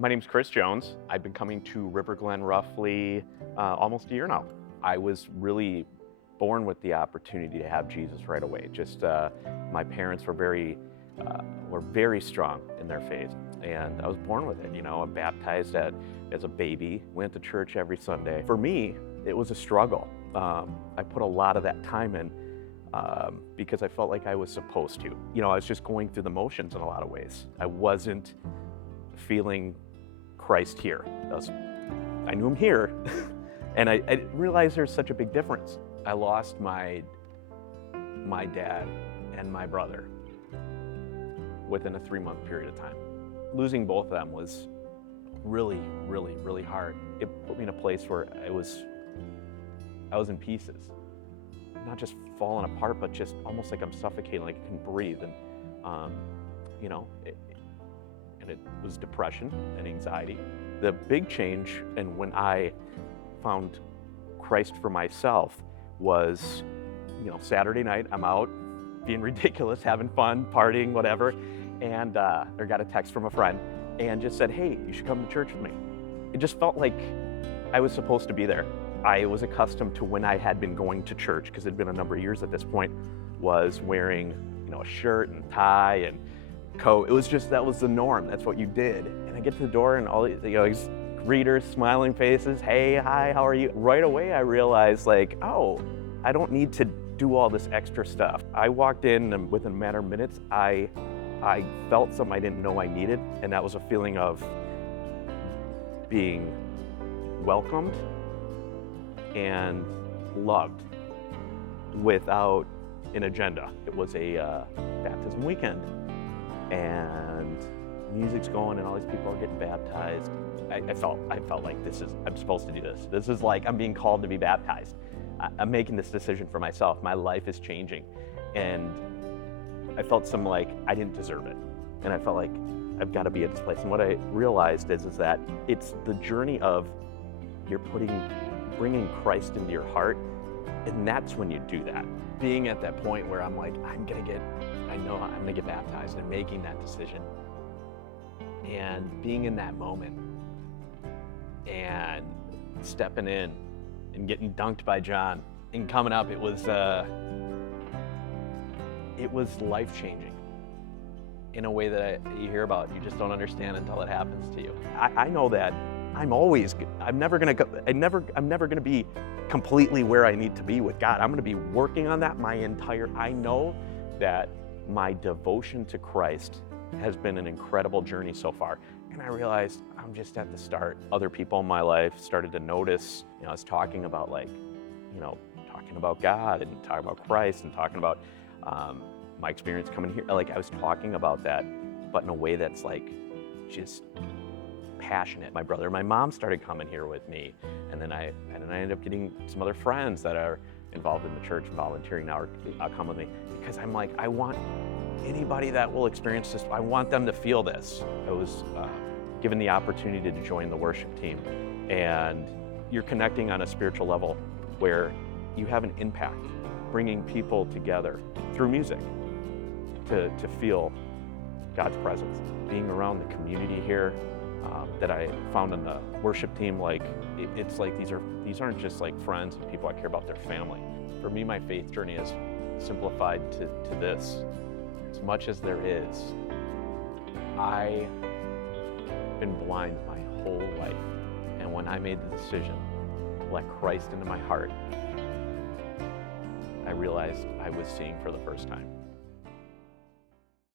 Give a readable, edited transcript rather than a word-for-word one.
My name's Chris Jones. I've been coming to River Glen roughly almost a year now. I was really born with the opportunity to have Jesus right away. My parents were very strong in their faith, and I was born with it. I'm baptized as a baby, went to church every Sunday. For me, it was a struggle. I put a lot of that time in because I felt like I was supposed to. I was just going through the motions in a lot of ways. I wasn't feeling Christ here. I knew him here, and I realized there's such a big difference. I lost my dad and my brother within a 3-month period of time. Losing both of them was really, really, really hard. It put me in a place where I was in pieces. Not just falling apart, but just almost like I'm suffocating, like I couldn't breathe. And it was depression and anxiety. The big change, and when I found Christ for myself, was, Saturday night, I'm out being ridiculous, having fun, partying, whatever, and or got a text from a friend and just said, "Hey, you should come to church with me." It just felt like I was supposed to be there. I was accustomed to, when I had been going to church, because it had been a number of years at this point, was wearing, a shirt and tie and coat. It was just, that was the norm. That's what you did. And I get to the door and all these greeters, smiling faces. "Hey, hi, how are you?" Right away, I realized, oh, I don't need to do all this extra stuff. I walked in, and within a matter of minutes, I felt something I didn't know I needed. And that was a feeling of being welcomed and loved without an agenda. It was a baptism weekend, and music's going and all these people are getting baptized. I felt like I'm supposed to do this. This is like I'm being called to be baptized. I'm making this decision for myself. My life is changing. And I felt I didn't deserve it. And I felt like I've got to be at this place. And what I realized is that it's the journey of bringing Christ into your heart, and that's when you do that. Being at that point where I'm like, I know I'm gonna get baptized, and making that decision, and being in that moment, and stepping in, and getting dunked by John, and coming up, it was life-changing in a way that you hear about, you just don't understand until it happens to you. I know that I'm never gonna be completely where I need to be with God. I'm gonna be working on that I know that my devotion to Christ has been an incredible journey so far. And I realized I'm just at the start. Other people in my life started to notice, I was talking about talking about God and talking about Christ and talking about my experience coming here. I was talking about that, but in a way that's just passionate. My brother and my mom started coming here with me, and then I ended up getting some other friends that are involved in the church, volunteering now, come with me, because I'm like, I want anybody that will experience this, I want them to feel this. I was given the opportunity to join the worship team, and you're connecting on a spiritual level where you have an impact, bringing people together through music to feel God's presence. Being around the community here that I found in the worship team, it's like these aren't just friends and people I care about, their family. For me, my faith journey is simplified to this. As much as there is, I've been blind my whole life. And when I made the decision to let Christ into my heart, I realized I was seeing for the first time.